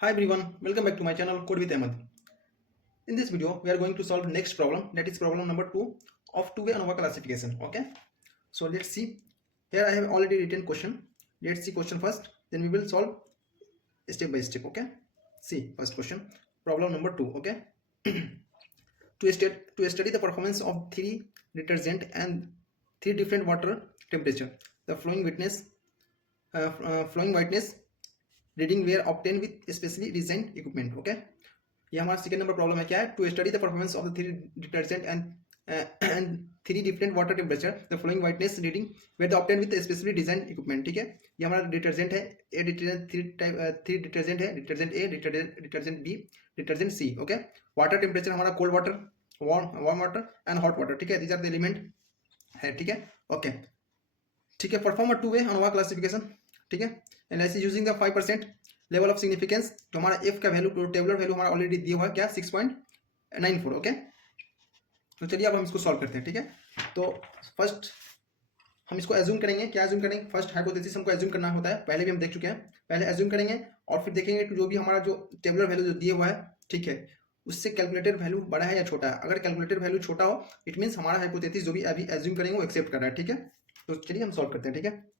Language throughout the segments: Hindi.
Hi everyone, welcome back to my channel Code with Ahmed. In this video, we are going to solve next problem, that is problem number 2 of two-way ANOVA classification. Okay, so let's see. Here I have already written question. Let's see question first, then we will solve step by step. Okay, see first question, problem number 2. Okay, to study the performance of three detergent and three different water temperature, the flowing whiteness reading were obtained with specially designed equipment. Okay, ये हमारा सेकंड नंबर प्रॉब्लम है, क्या है, to study the performance of the three detergent and three different water temperature the following whiteness reading where the obtain with specially design equipment. ठीक है, ये हमारा डिटर्जेंट है, ए डिटर्जेंट थ्री डिटर्जेंट है, detergent A, detergent B, detergent C. Okay, water temperature हमारा cold water, warm water and hot water. ठीक है, दीज आर द एलिमेंट है. ठीक है, ओके, ठीक है. Perform a two way ANOVA classification. ठीक है, analysis using the 5% level of significance. तो हमारा एफ का वैल्यू, टेबुलर वैल्यू हमारा ऑलरेडी दिया हुआ है, क्या, 6.94. ओके, तो चलिए अब हम इसको सॉल्व करते हैं. ठीक है, तो फर्स्ट हम इसको एज्यूम करेंगे. क्या एज्यूम करेंगे? फर्स्ट हाइपोथेसिस हमको एज्यूम करना होता है, पहले भी हम देख चुके हैं. पहले एज्यूम करेंगे और फिर देखेंगे कि जो भी हमारा जो टेबुलर वैल्यू जो दिया हुआ है, ठीक है, उससे कैलकुलेटेड वैल्यू बड़ा है या छोटा है. अगर कैलकुलेटेड वैल्यू छोटा हो, इट मीन्स हमारा हाइपोथेसिस जो भी अभी एज्यूम करेंगे वो एक्सेप्ट कर रहा है. ठीक है, तो चलिए हम सॉल्व करते हैं. ठीक है,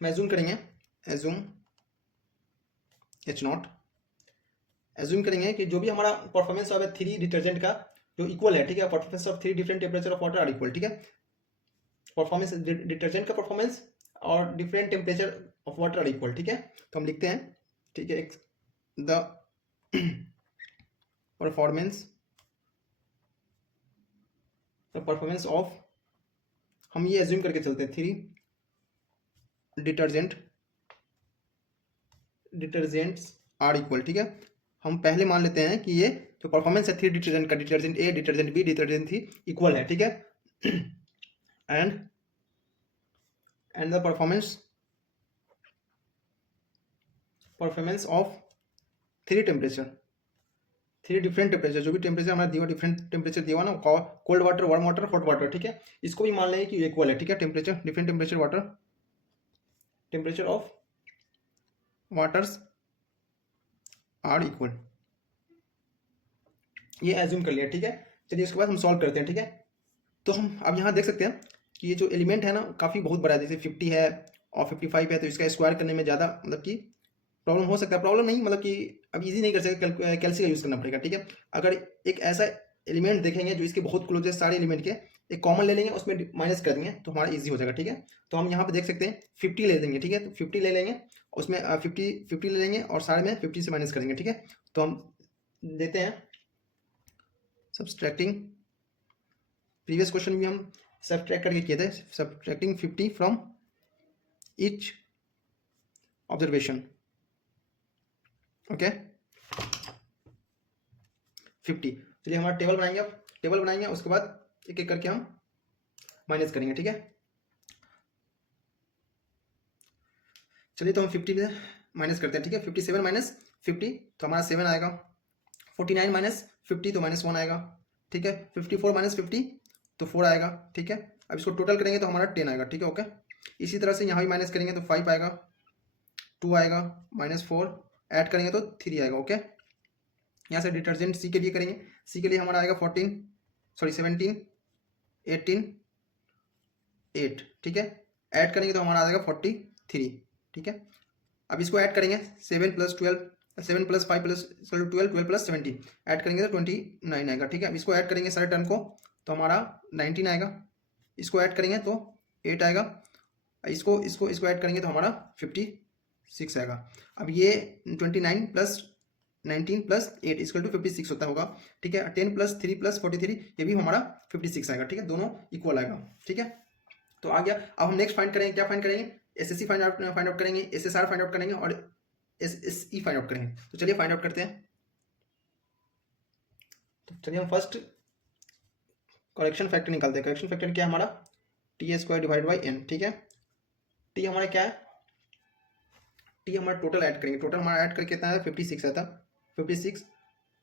हम एज्यूम करेंगे, एज्यूम H नॉट, एज्यूम करेंगे कि जो भी हमारा परफॉर्मेंस ऑफ थ्री डिटर्जेंट का जो इक्वल है. ठीक है, performance of three different temperature of water are equal. ठीक है, परफॉर्मेंस डिटर्जेंट का परफॉर्मेंस और different temperature of water are equal. ठीक है, तो हम लिखते हैं, ठीक है, द परफॉर्मेंस ऑफ, हम ये एज्यूम करके चलते हैं, थ्री डिटर्जेंट्स आर इक्वल. ठीक है, हम पहले मान लेते हैं कि ये जो परफॉर्मेंस है थ्री डिटर्जेंट का, detergent A, detergent B, detergent C, equal है. ठीक है, and the performance of three different temperature, जो भी टेम्परेचर हमारा दिया, डिफरेंट टेम्परेचर दिया ना, cold water, warm water, hot water. ठीक है, इसको भी मान लेंगे कि इक्वल है. ठीक है, temperature, different temperature water, temperature of waters are equal, ये एज्यूम कर लिया. ठीक है, चलिए इसके बाद हम सॉल्व करते हैं. ठीक है, तो हम अब यहाँ देख सकते हैं कि ये जो एलिमेंट है ना, काफ़ी बहुत बड़ा है, जैसे 50 है और 55 है, तो इसका स्क्वायर करने में ज़्यादा मतलब कि प्रॉब्लम हो सकता है. प्रॉब्लम नहीं, मतलब कि अब इजी नहीं कर सकते, कैल्सी का यूज़ करना पड़ेगा. ठीक है, अगर एक ऐसा एलिमेंट देखेंगे जो इसके बहुत क्लोज है सारे एलिमेंट के, एक कॉमन ले लेंगे, उसमें माइनस कर देंगे तो हमारा ईजी हो जाएगा. ठीक है, तो हम यहाँ पे देख सकते हैं 50 ले लेंगे. ठीक है, तो 50 ले लेंगे, उसमें 50 ले लेंगे और सारे में 50 से माइनस करेंगे. ठीक है, तो हम देते हैं सब्सट्रैक्टिंग, प्रीवियस क्वेश्चन में हम सब्सट्रैक्ट करके किए थे, subtracting 50 from each observation. Okay, 50. चलिए हमारा टेबल बनाएंगे, अब टेबल बनाएंगे, उसके बाद एक एक करके हम माइनस करेंगे. ठीक है, चलिए तो हम 50 में माइनस करते हैं. ठीक है, 57 माइनस 50 तो हमारा 7 आएगा. 49 माइनस 50 तो -1 आएगा. ठीक है, 54 माइनस 50 तो 4 आएगा. ठीक है, अब इसको टोटल करेंगे तो हमारा 10 आएगा. ठीक है, ओके, इसी तरह से यहाँ भी माइनस करेंगे तो 5 आएगा, 2 आएगा, -4 ऐड करेंगे तो 3 आएगा. ओके, यहाँ से डिटर्जेंट सी के लिए करेंगे, सी के लिए हमारा आएगा 17, 18, 8. ठीक है, ऐड करेंगे तो हमारा आ जाएगा 43. ठीक है, अब इसको ऐड करेंगे, 7 + 12, 7 + 5 + 12, 12 + 17 ऐड करेंगे तो 29 आएगा. ठीक है, अब इसको ऐड करेंगे सारे टर्म को तो हमारा 19 आएगा, इसको ऐड करेंगे तो 8 आएगा, इसको इसको इसको ऐड करेंगे तो हमारा 56 आएगा. अब ये 29 + 19 + 8 = 56 होता होगा. ठीक है, 10 + 3 + 43 ये भी हमारा 56 आएगा. ठीक है, दोनों इक्वल आएगा. ठीक है, तो आ गया. अब हम नेक्स्ट फाइंड करेंगे, क्या फाइंड करेंगे, एसएससी फाइंड आउट करेंगे, एसएसआर फाइंड आउट करेंगे और एसएसई फाइंड आउट करेंगे. तो चलिए फाइंड आउट करते हैं. तो चलिए हम फर्स्ट करेक्शन फैक्टर निकालते हैं. करेक्शन फैक्टर क्या है हमारा, t² / n. ठीक है, टी हमारा क्या है, टी हमारा टोटल ऐड करेंगे, टोटल हमारा ऐड करके कितना है, 56 आता, 56.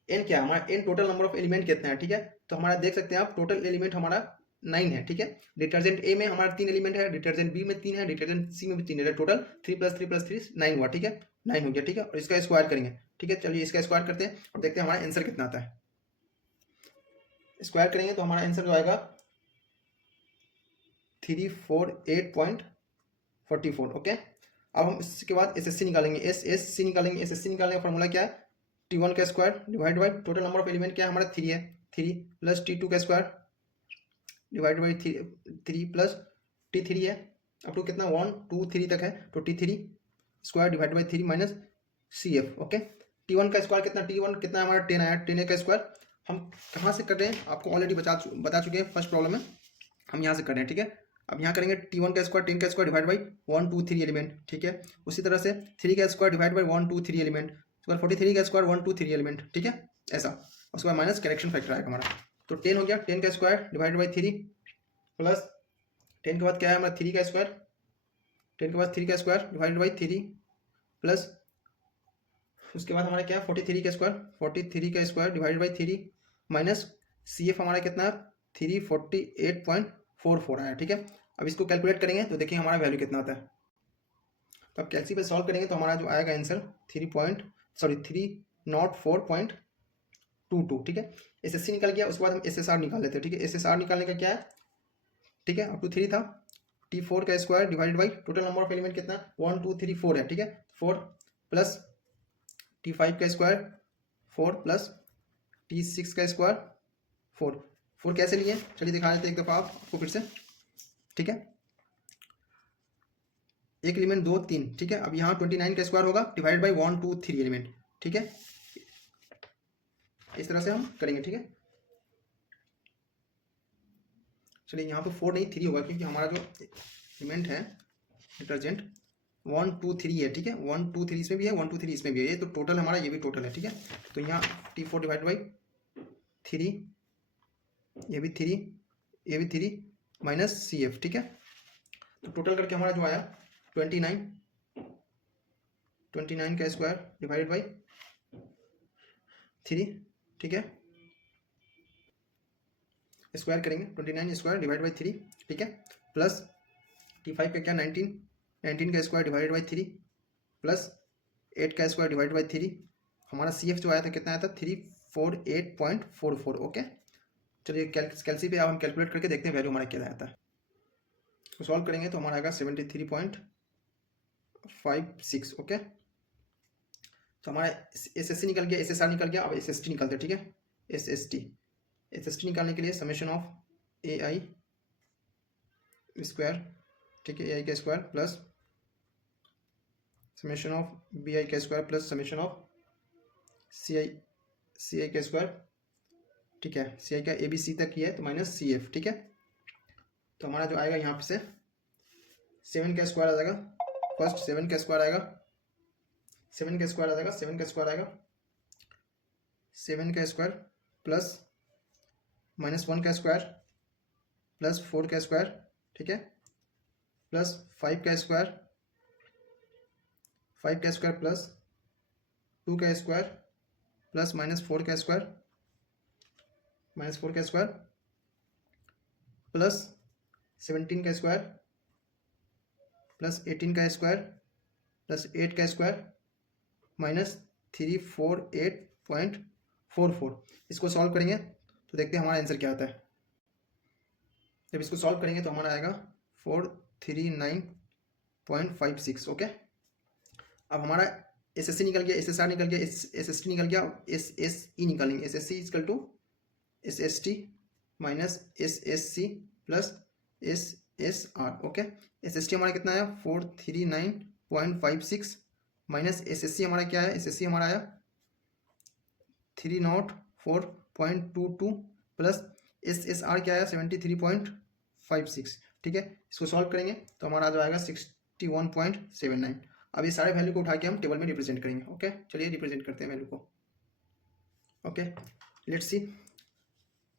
एन क्या है हमारा, N total number of element कितना है. ठीक है, तो हमारा देख सकते हैं आप, टोटल एलिमेंट हमारा 9 है, ठीक है। डिटर्जेंट ए में हमारा 3 एलिमेंट है, डिटर्जेंट बी में 3 है, डिटर्जेंट सी में भी 3 है, टोटल 3 + 3 + 3 9 हुआ, ठीक है। 9 हो गया, ठीक है। और इसका स्क्वायर करेंगे, ठीक है। चलिए इसका स्क्वायर करते हैं और देखते हैं हमारा आंसर कितना आता है। स्क्वायर करेंगे तो हमारा आंसर जो आएगा 348.44, ओके। अब हम इसके बाद एसएससी निकालेंगे, एसएससी निकालेंगे। एसएससी निकालने का फॉर्मूला क्या है, T1 का square divide by total number of element क्या है हमारा 3 है, 3 प्लस T2 का square divide by 3 plus T3 है, अप टू कितना 1 2 3 तक है, तो T3 square divide by 3 minus CF, okay. T1 का स्क्वायर कितना, T1 कितना हमारा 10 आया, 10 का स्क्वायर हम कहाँ से कर रहे हैं, आपको ऑलरेडी बता चुके हैं फर्स्ट प्रॉब्लम में, हम यहाँ से कर रहे हैं, ठीक है। अब यहाँ करेंगे T1 का स्क्वायर 10 का स्क्वायर डिवाइड बाई 1 2 3 एलिमेंट, ठीक है। उसी तरह से 3 का स्क्वायर डिवाइड बाई 1 2 3 एलिमेंट, उसके बाद 43 का स्क्वायर 1 2 3 एलिमेंट, ठीक है, ऐसा। उसके बाद माइनस करेक्शन फैक्टर आएगा हमारा, तो 10 हो गया, 10 का स्क्वायर डिवाइड बाई 3 प्लस 10 के बाद क्या है हमारा 3 का स्क्वायर, 10 के बाद 3 का स्क्वायर डिवाइड बाई 3 प्लस उसके बाद हमारा क्या है 43 का स्क्वायर, 43 का square divide by 3 minus CF हमारा कितना है 348.44 आया, ठीक है। अब इसको कैलकुलेट करेंगे तो देखिए हमारा वैल्यू कितना आता है। तो अब कैलसी पे सॉल्व करेंगे तो हमारा जो आएगा आंसर 304.22, ठीक है। एसएससी निकल गया, उसके बाद हम SSR निकाल लेते हैं, ठीक है। SSR निकालने का क्या है, ठीक है, अप टू 3 था, T4 का square divide by total number of element कितना 1 2 3 4 है, ठीक है। 4 प्लस T5 का स्क्वायर 4 प्लस T6 का स्क्वायर 4 कैसे लिए, चलिए दिखा देते हैं एक दफ़ा आपको फिर से, ठीक है। एक एलिमेंट 2 3, ठीक है। अब यहाँ 29 का स्क्वायर होगा डिवाइड बाई 1 2 3 एलिमेंट, ठीक है। इस तरह से हम करेंगे, ठीक है। चलिए यहाँ पे 4 नहीं 3 होगा, क्योंकि हमारा जो एलिमेंट है डिटर्जेंट 1 2 3 है, ठीक है। 1 2 3 इसमें भी है, 1 2 3 इसमें भी है, ये तो टोटल हमारा ये भी टोटल है, ठीक है। तो यहाँ T4 डिवाइड बाई 3, ये भी 3, ये भी 3 माइनस CF, ठीक है। तो टोटल करके हमारा जो आया 29 का स्क्वायर डिवाइड बाई 3, ठीक है। स्क्वायर करेंगे 29 स्क्वायर डिवाइड बाई 3, ठीक है, प्लस T5 का क्या 19 का स्क्वायर डिवाइड बाई 3 प्लस 8 का स्क्वायर डिवाइड बाई 3, हमारा CF जो आया था कितना आया था 348.44, ओके। चलिए कैलसी पे अब हम कैलकुलेट करके देखते हैं वैल्यू हमारा क्या आता है। तो सॉल्व करेंगे तो हमारा आएगा 73.56, ओके। तो हमारा SSC निकल गया, SSR निकल गया, अब SST निकलते हैं, ठीक है। SST निकालने के लिए समेशन ऑफ AI स्क्वायर, ठीक है, AI का square plus summation of BI का square plus summation of CI का स्क्वायर, ठीक है। CI का ABC तक ही है तो माइनस CF, ठीक है। तो हमारा जो आएगा यहाँ से 7 का स्क्वायर आ जाएगा, फर्स्ट 7 का स्क्वायर आएगा, 7 का स्क्वायर आ जाएगा, 7 का स्क्वायर आएगा, 7 का स्क्वायर प्लस माइनस 1 का स्क्वायर प्लस 4 का स्क्वायर, ठीक है, प्लस 5 का स्क्वायर, 5 का स्क्वायर प्लस 2 का स्क्वायर प्लस माइनस 4 का स्क्वायर, माइनस 4 का स्क्वायर प्लस 17 का स्क्वायर प्लस 18 का स्क्वायर प्लस 8 का स्क्वायर माइनस 348.44। इसको सॉल्व करेंगे तो देखते हैं हमारा आंसर क्या आता है। जब इसको सॉल्व करेंगे तो हमारा आएगा 439.56, ओके। अब हमारा SSC निकल गया, SSR निकल गया, SST निकल गया, SSE निकालेंगे। SSC equal to SST minus SSC plus SSR, okay. SST हमारा कितना आया 439.56 माइनस SSC हमारा क्या है, SSC हमारा आया 304.22 प्लस SSR क्या आया 73.56, ठीक है। इसको सॉल्व करेंगे तो हमारा जो आएगा 61.79। अब ये सारे वैल्यू को उठा के हम टेबल में रिप्रेजेंट करेंगे, ओके। चलिए रिप्रेजेंट करते हैं वैल्यू को, ओके। लेट्स सी,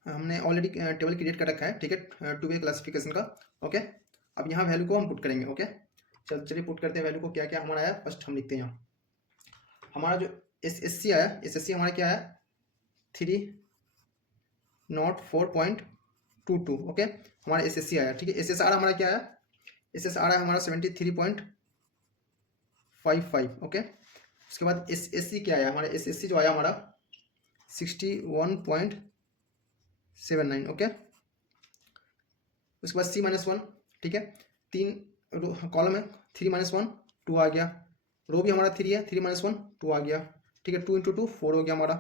हमने ऑलरेडी टेबल क्रिएट कर रखा है, ठीक है, 2 वे क्लासिफिकेशन का, ओके। अब यहाँ वैल्यू को हम पुट करेंगे, ओके। चलिए पुट करते हैं वैल्यू को, क्या क्या हमारा आया फर्स्ट हम लिखते हैं। यहाँ हमारा जो SSC आया, SSC हमारा क्या आया 304.22, 22 ओके। हमारा एसएससी आया, ठीक है। एसएसआर हमारा क्या आया, एसएसआर आया हमारा 73.55 ओके। उसके बाद एसएससी क्या आया हमारा, एसएससी जो आया हमारा 61.79 ओके। उसके बाद C-1 ठीक है, 3 कॉलम है, 3-1 2 आ गया, रो भी हमारा 3 है, 3-1 2 आ गया, ठीक है। 2 × 2 4 हो गया हमारा,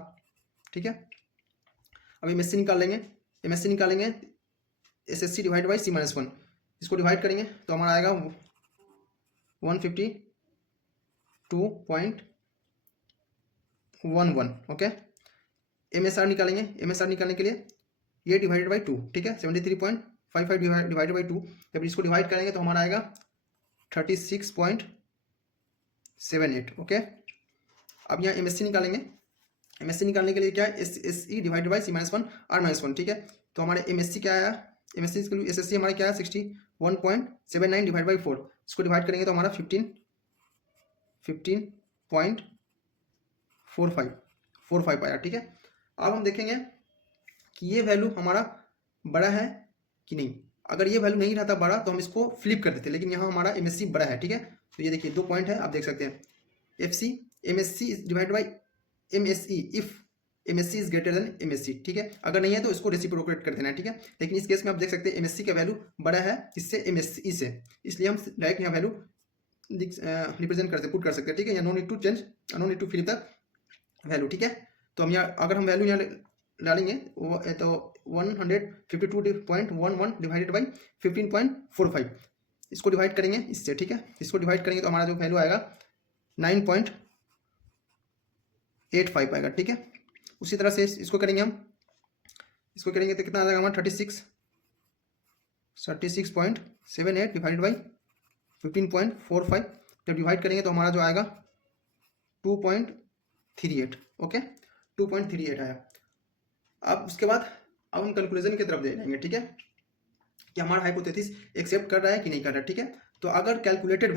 ठीक है। अब MSC निकाल लेंगे, MSC निकालेंगे SSC डिवाइड बाई C-1, इसको डिवाइड करेंगे तो हमारा आएगा 152.11 ओके। MSR निकालेंगे, MSR निकालने के लिए ये डिवाइडेड बाई 2, ठीक है, 73.55 डिवाइडेड बाई 2, जब इसको डिवाइड करेंगे तो हमारा आएगा 36.78 ओके। अब यहाँ MSC निकालेंगे, MSC निकालने के लिए क्या है, SSE divided by C-1 R-1 ठीक है। तो हमारे MSC क्या आया, MSC SSC हमारा क्या है 61.79 डिवाइड बाई 4, इसको डिवाइड करेंगे तो हमारा 15.45 आया, ठीक है। अब हम देखेंगे कि ये वैल्यू हमारा बड़ा है कि नहीं। अगर ये वैल्यू नहीं रहता बड़ा तो हम इसको फ्लिप कर देते, लेकिन यहाँ हमारा MSC बड़ा है, ठीक है। तो ये देखिए 2 पॉइंट है, आप देख सकते हैं FC MSC divide by MSE if MSC is greater than MSC, ठीक है। अगर नहीं है तो इसको रेसिप्रोकेट कर देना है, ठीक है। लेकिन इस केस में आप देख सकते हैं MSC का वैल्यू बड़ा है इससे MSE से, इसलिए हम डायरेक्ट यहाँ वैल्यू रिप्रेजेंट करते पुट कर सकते हैं, ठीक है। या no need to change, no need to fill the value, ठीक है। तो हम यहाँ अगर हम वैल्यू यहाँ डालेंगे तो 152.11 डिवाइडेड बाई 15.45, इसको डिवाइड करेंगे इससे, ठीक है। इसको डिवाइड करेंगे तो हमारा जो वैल्यू आएगा 9.85 आएगा, ठीक है। उसी तरह से इसको करेंगे हम, इसको करेंगे तो कितना आ जाएगा हमारा 36.78 डिवाइडेड बाई 15.45, जब डिवाइड करेंगे तो हमारा जो आएगा 2.38 ओके, 2.38 आया। अब उसके बाद अब हम कंक्लूजन की तरफ जाएंगे, ठीक है, कि हमारा हाइपोथेसिस एक्सेप्ट कर रहा है कि नहीं कर रहा है, ठीक है। तो अगर कैलकुलेटेड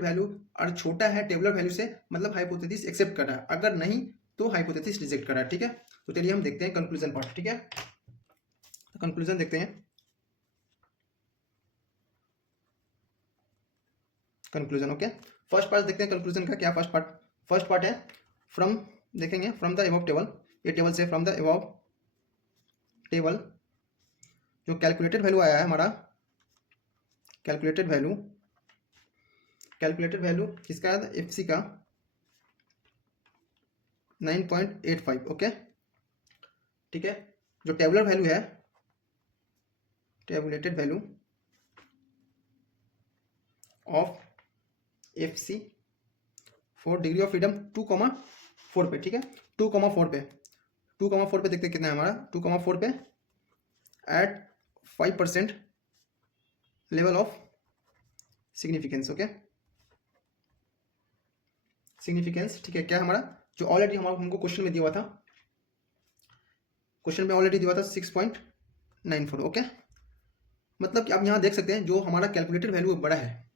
वैल्यू और छोटा है टेबुलर वैल्यू से, मतलब हाइपोथेसिस एक्सेप्ट कर रहा है, अगर नहीं तो हाइपोथेसिस रिजेक्ट कर रहा है, ठीक है। तो चलिए हम देखते हैं कंक्लूजन पार्ट, ठीक है। तो कंक्लूजन देखते हैं, कंक्लूजन ओके। फर्स्ट पार्ट देखते हैं कंक्लूजन का, क्या फर्स्ट पार्ट है फ्रॉम, देखेंगे फ्रॉम द अबव टेबल, ये टेबल से फ्रॉम द अबव टेबल जो कैलकुलेटेड वैल्यू आया है हमारा, कैलकुलेटेड वैल्यू किसका है, FC का 9.85 ओके, ठीक है। जो टेबुलर वैल्यू है, tabulated value of FC for degree of freedom 2,4 पे, ठीक है। 2,4 पे देखते कितना है हमारा, 2,4 पे at 5% level of significance okay, significance, ठीक है। क्या हमारा जो ऑलरेडी हमको क्वेश्चन में दिया हुआ था, क्वेश्चन में ऑलरेडी दिया हुआ था 6.94 ओके। मतलब कि आप यहाँ देख सकते हैं जो हमारा कैलकुलेटेड वैल्यू बड़ा है,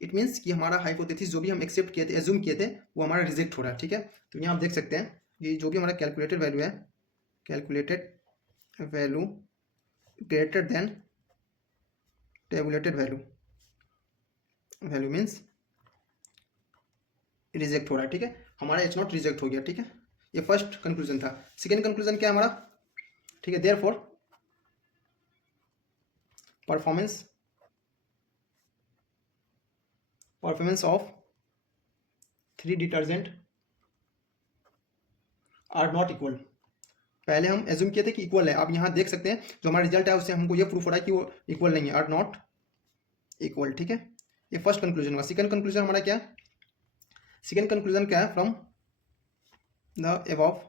इट मीन्स कि हमारा हाइपोथेसिस जो भी हम एक्सेप्ट किए थे, एज्यूम किए थे, वो हमारा रिजेक्ट हो रहा है, ठीक है। तो यहाँ आप देख सकते हैं ये जो भी हमारा कैलकुलेटेड वैल्यू है, calculated value greater than tabulated value means reject हो रहा है, ठीक है। हमारा इट्स नॉट रिजेक्ट हो गया, ठीक है। ये फर्स्ट कंक्लूजन था। सेकेंड कंक्लूजन क्या हमारा, ठीक है, therefore performance of 3 detergent are not equal. पहले हम एज्यूम किए थे कि इक्वल है, आप यहाँ देख सकते हैं जो हमारा रिजल्ट है उससे हमको ये प्रूफ हो रहा है कि वो इक्वल नहीं है, आर नॉट इक्वल, ठीक है। ये फर्स्ट कंक्लूजन हुआ। सेकंड कंक्लूजन हमारा क्या, सेकंड कंक्लूजन क्या है, from the above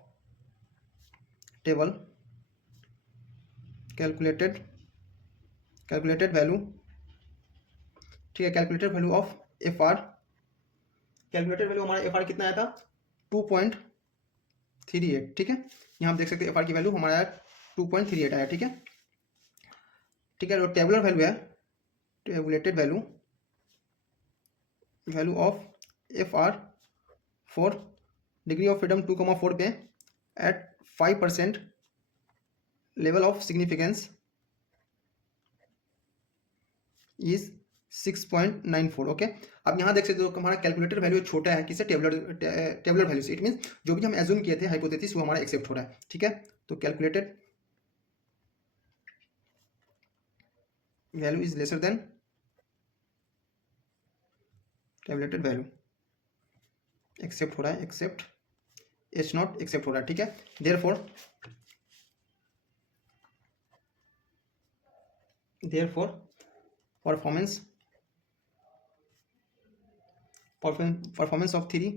table calculated value, ठीक है, calculated value of FR, calculated value हमारा FR कितना आया था 2.38, ठीक है। यहाँ आप देख सकते हैं FR की वैल्यू हमारा 2.38 आया, ठीक है, ठीक है। जो टेबुलर वैल्यू है, tabulated value of FR for degree of freedom 2,4 पे at 5% level of significance is 6.94। Okay, अब यहाँ देख सकते हो हमारा कैलकुलेटर वैल्यू छोटा है किससे, टेबुलर वैल्यू से। इट मीन्स जो भी हम एज्यूम किए थे हाइपोथेसिस वो हमारा एक्सेप्ट हो रहा है, ठीक है। तो calculated value is lesser than tabulated value, accept हो रहा है, एक्सेप्ट एच नॉट एक्सेप्ट हो रहा है, ठीक है। Therefore performance of three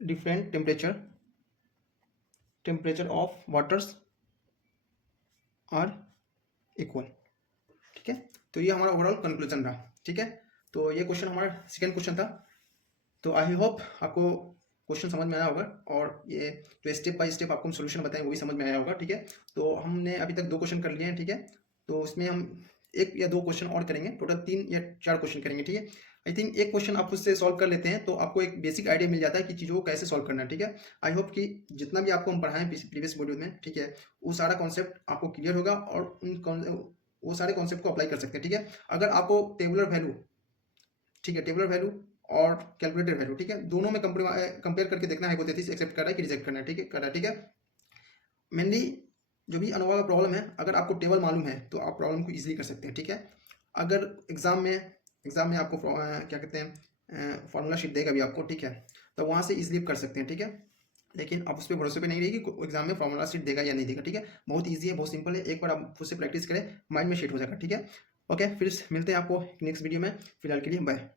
different temperature of waters are equal, ठीक है। तो ये हमारा ओवरऑल कंक्लूजन रहा, ठीक है। तो ये क्वेश्चन हमारा सेकंड क्वेश्चन था। तो आई होप आपको क्वेश्चन समझ में आया होगा, और ये जो स्टेप बाय स्टेप आपको हम सोल्यूशन बताएं वो भी समझ में आया होगा, ठीक है। तो हमने अभी तक 2 क्वेश्चन कर लिए हैं, ठीक है। तो इसमें हम 1 या 2 क्वेश्चन और करेंगे, टोटल 3 या 4 क्वेश्चन करेंगे, ठीक है। आई थिंक एक क्वेश्चन आप खुद से सॉल्व कर लेते हैं तो आपको एक बेसिक आइडिया मिल जाता है कि चीज़ों को कैसे सॉल्व करना है, ठीक है। आई होप कि जितना भी आपको हम पढ़ाएं प्रीवियस मॉड्यूल में, ठीक है, वो सारा कॉन्सेप्ट आपको क्लियर होगा और वो सारे कॉन्सेप्ट को अप्लाई कर सकते हैं, ठीक है। अगर आपको टेबुलर वैल्यू, ठीक है, टेबुलर वैल्यू और कैलकुलेटेड वैल्यू, ठीक है, दोनों में कंपेयर करके देखना है हाइपोथेसिस एक्सेप्ट कर रहा है कि रिजेक्ट करना है, ठीक है, कर रहा है, ठीक है। मेनली जो भी अनोवा का प्रॉब्लम है, अगर आपको टेबल मालूम है तो आप प्रॉब्लम को इजीली कर सकते हैं, ठीक है। अगर एग्जाम में आपको क्या कहते हैं फार्मूला शीट देगा भी आपको, ठीक है, तो वहाँ से इजीली कर सकते हैं, ठीक है। लेकिन आप उस पर भरोसे पे नहीं रहेगी कि एग्जाम में फार्मूला शीट देगा या नहीं देगा, ठीक है। बहुत ईजी है, बहुत सिंपल है, एक बार आप खुद से प्रैक्टिस करें माइंड में शीट हो जाएगा, ठीक है। ओके, फिर मिलते हैं आपको नेक्स्ट वीडियो में, फिलहाल के लिए बाय।